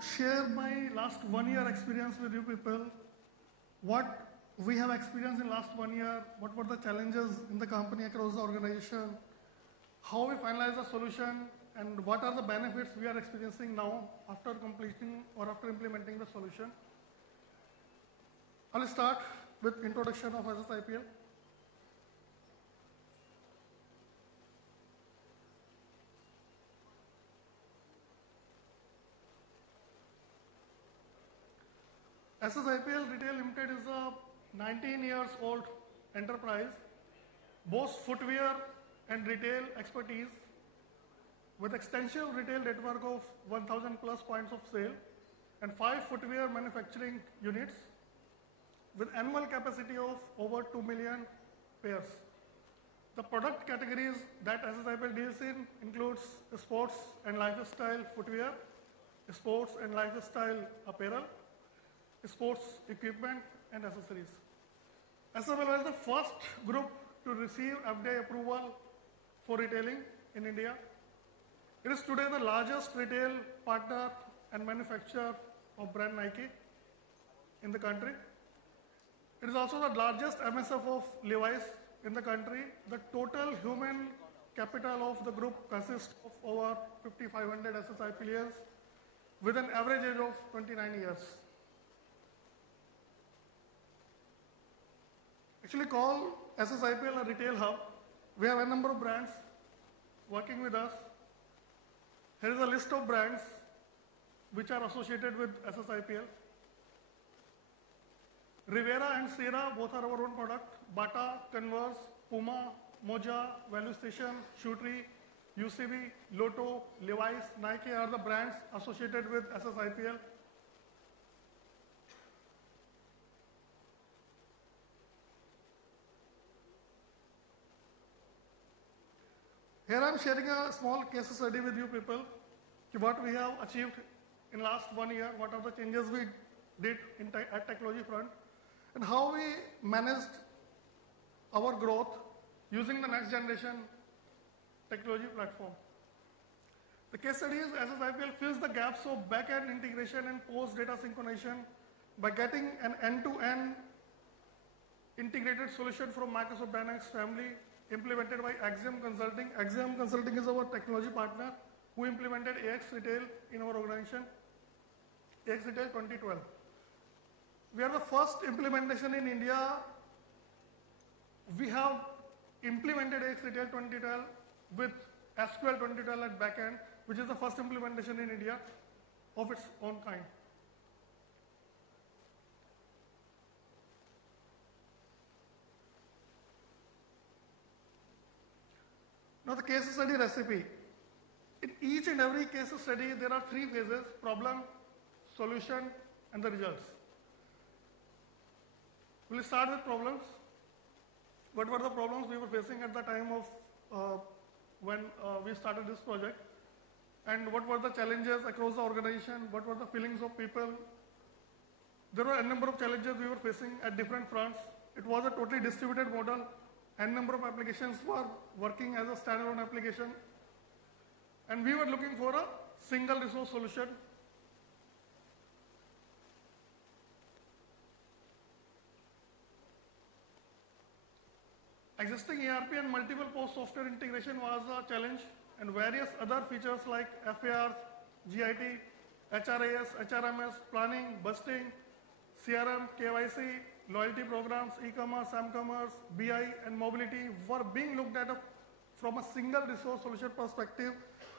share my last 1 year experience with you people, what we have experienced in last 1 year, what were the challenges in the company across the organization, how we finalize the solution, and what are the benefits we are experiencing now after completing or after implementing the solution. I'll start with introduction of SSIPL. SSIPL Retail Limited is a 19 years old enterprise, boasts footwear and retail expertise with extensive retail network of 1,000 plus points of sale and 5 footwear manufacturing units with annual capacity of over 2 million pairs. The product categories that SSIPL deals in includes sports and lifestyle footwear, sports and lifestyle apparel, sports equipment and accessories. SSIPL was the first group to receive FDA approval for retailing in India. It is today the largest retail partner and manufacturer of brand Nike in the country. It is also the largest MSF of Levi's in the country. The total human capital of the group consists of over 5,500 SSIPLians with an average age of 29 years. Actually called SSIPL a retail hub. We have a number of brands working with us. Here is a list of brands which are associated with SSIPL. Rivera and Sierra, both are our own product. Bata, Converse, Puma, Moja, Value Station, Shoetree, UCB, Lotto, Levi's, Nike are the brands associated with SSIPL. Here I am sharing a small case study with you people, what we have achieved in last 1 year, what are the changes we did at technology front, and how we managed our growth using the next generation technology platform. The case study is SSIPL fills the gaps of back-end integration and post-data synchronization by getting an end-to-end integrated solution from Microsoft Dynamics family implemented by Axiom Consulting. Axiom Consulting is our technology partner who implemented AX Retail in our organization, AX Retail 2012. We are the first implementation in India. We have implemented AX Retail 2012 with SQL 2012 at backend, which is the first implementation in India of its own kind. Now the case study recipe. In each and every case study, there are 3 phases: problem, solution, and the results. We'll start with problems. What were the problems we were facing at the time of when we started this project? And what were the challenges across the organization? What were the feelings of people? There were a number of challenges we were facing at different fronts. It was a totally distributed model. A number of applications were working as a standalone application. And we were looking for a single resource solution. Existing ERP and multiple post software integration was a challenge, and various other features like FAR, GIT, HRIS, HRMS, planning, busting, CRM, KYC, loyalty programs, e-commerce, m-commerce, BI, and mobility were being looked at from a single resource solution perspective.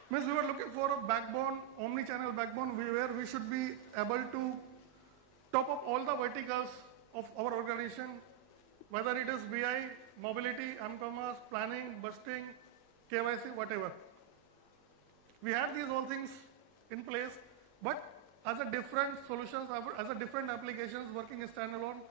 Means we were looking for a backbone, omni-channel backbone, where we should be able to top up all the verticals of our organization, whether it is BI, mobility, m-commerce, planning, busting, KYC, whatever. We had these all things in place, but as a different solutions, as a different applications working standalone,